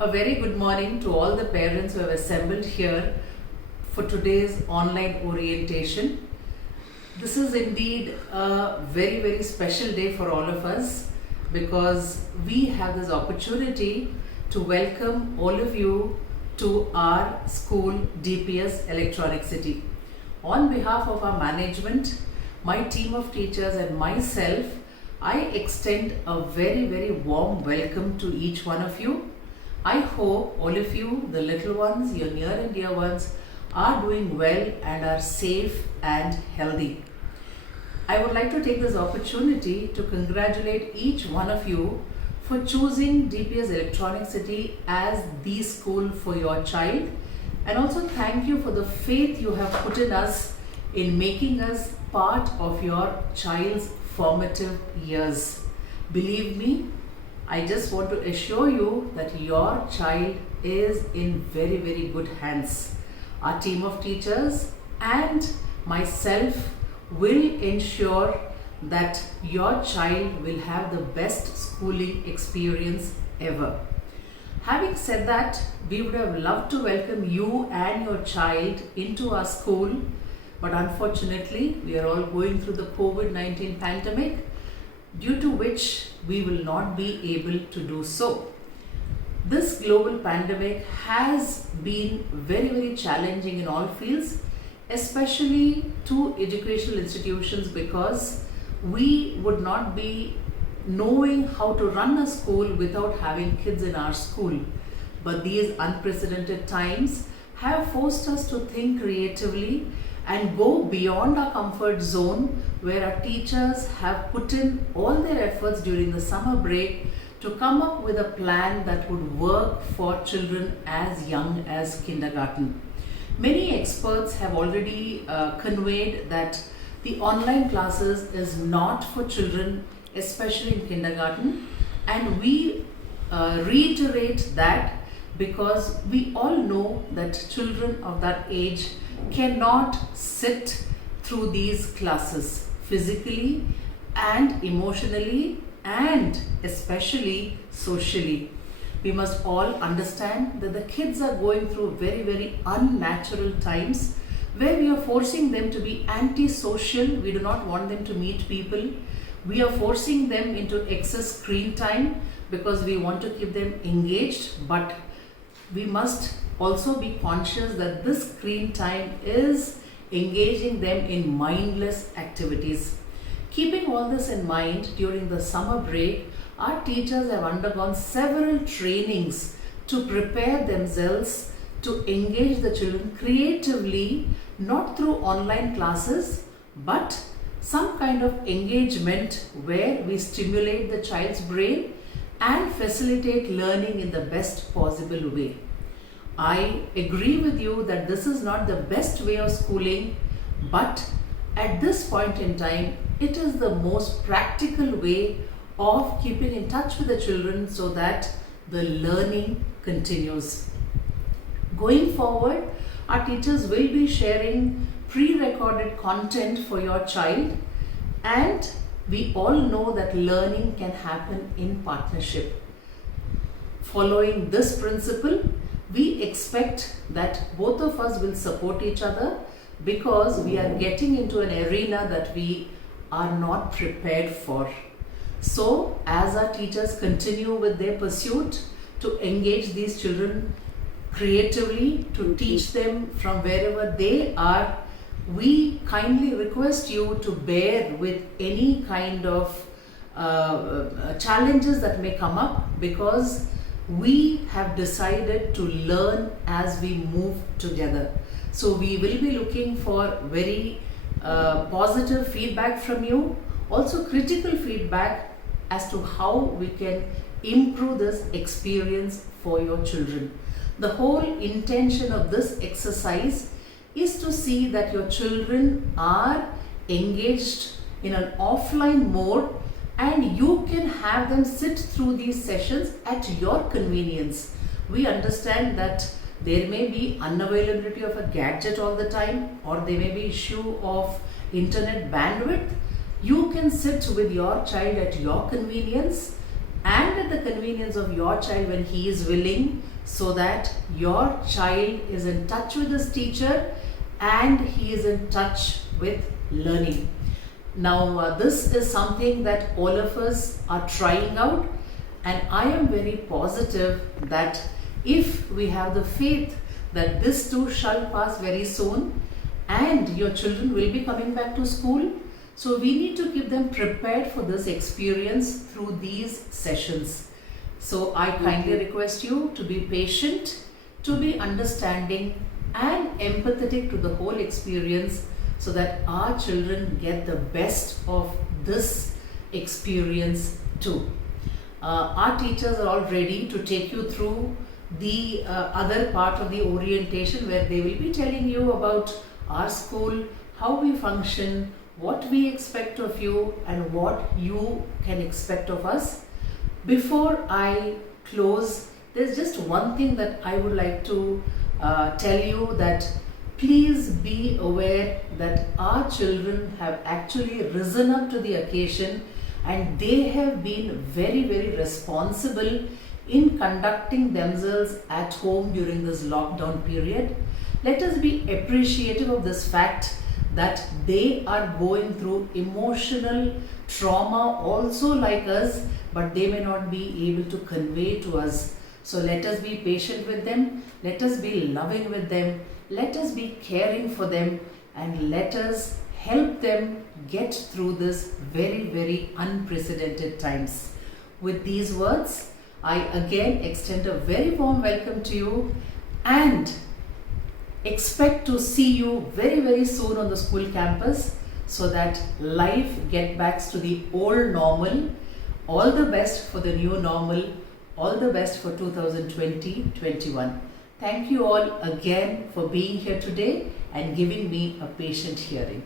A very good morning to all the parents who have assembled here for today's online orientation. This is indeed a very special day for all of us because we have this opportunity to welcome all of you to our school DPS Electronic City. On behalf of our management, my team of teachers and myself, I extend a very warm welcome to each one of you. I hope all of you, the little ones, your near and dear ones, are doing well and are safe and healthy. I would like to take this opportunity to congratulate each one of you for choosing DPS Electronic City as the school for your child, and also thank you for the faith you have put in us in making us part of your child's formative years. Believe me, I just want to assure you that your child is in very good hands. Our team of teachers and myself will ensure that your child will have the best schooling experience ever. Having said that, we would have loved to welcome you and your child into our school, but unfortunately we are all going through the COVID-19 pandemic, due to which we will not be able to do so. This global pandemic has been very challenging in all fields, especially to educational institutions, because we would not be knowing how to run a school without having kids in our school. But these unprecedented times have forced us to think creatively and go beyond our comfort zone, where our teachers have put in all their efforts during the summer break to come up with a plan that would work for children as young as kindergarten. Many experts have already conveyed that the online classes is not for children, especially in kindergarten, and we reiterate that because we all know that children of that age cannot sit through these classes physically and emotionally and especially socially. We must all understand that the kids are going through very unnatural times where we are forcing them to be antisocial. We do not want them to meet people. We are forcing them into excess screen time because we want to keep them engaged, but we must also be conscious that this screen time is engaging them in mindless activities. Keeping all this in mind, during the summer break, our teachers have undergone several trainings to prepare themselves to engage the children creatively, not through online classes, but some kind of engagement where we stimulate the child's brain and facilitate learning in the best possible way. I agree with you that this is not the best way of schooling, but at this point in time, it is the most practical way of keeping in touch with the children so that the learning continues. Going forward, our teachers will be sharing pre-recorded content for your child, and we all know that learning can happen in partnership. Following this principle, we expect that both of us will support each other, because we are getting into an arena that we are not prepared for. So, as our teachers continue with their pursuit to engage these children creatively, to teach them from wherever they are, we kindly request you to bear with any kind of challenges that may come up, because we have decided to learn as we move together. So we will be looking for very positive feedback from you, also critical feedback as to how we can improve this experience for your children. The whole intention of this exercise is to see that your children are engaged in an offline mode, and you can have them sit through these sessions at your convenience. We understand that there may be unavailability of a gadget all the time, or there may be issue of internet bandwidth. You can sit with your child at your convenience and at the convenience of your child when he is willing, so that your child is in touch with his teacher and he is in touch with learning. Now, this is something that all of us are trying out, and I am very positive that if we have the faith that this too shall pass very soon and your children will be coming back to school, so we need to keep them prepared for this experience through these sessions. So I kindly request you to be patient, to be understanding and empathetic to the whole experience, so that our children get the best of this experience too. Our teachers are all ready to take you through the other part of the orientation, where they will be telling you about our school, how we function, what we expect of you and what you can expect of us. Before I close, there's just one thing that I would like to tell you, that please be aware that our children have actually risen up to the occasion, and they have been very, very responsible in conducting themselves at home during this lockdown period. Let us be appreciative of this fact that they are going through emotional trauma also like us, but they may not be able to convey to us. So let us be patient with them, let us be loving with them, let us be caring for them, and let us help them get through this very, very unprecedented times. With these words, I again extend a very warm welcome to you and expect to see you very, very soon on the school campus, so that life get back to the old normal. All the best for the new normal. All the best for 2020-21. Thank you all again for being here today and giving me a patient hearing.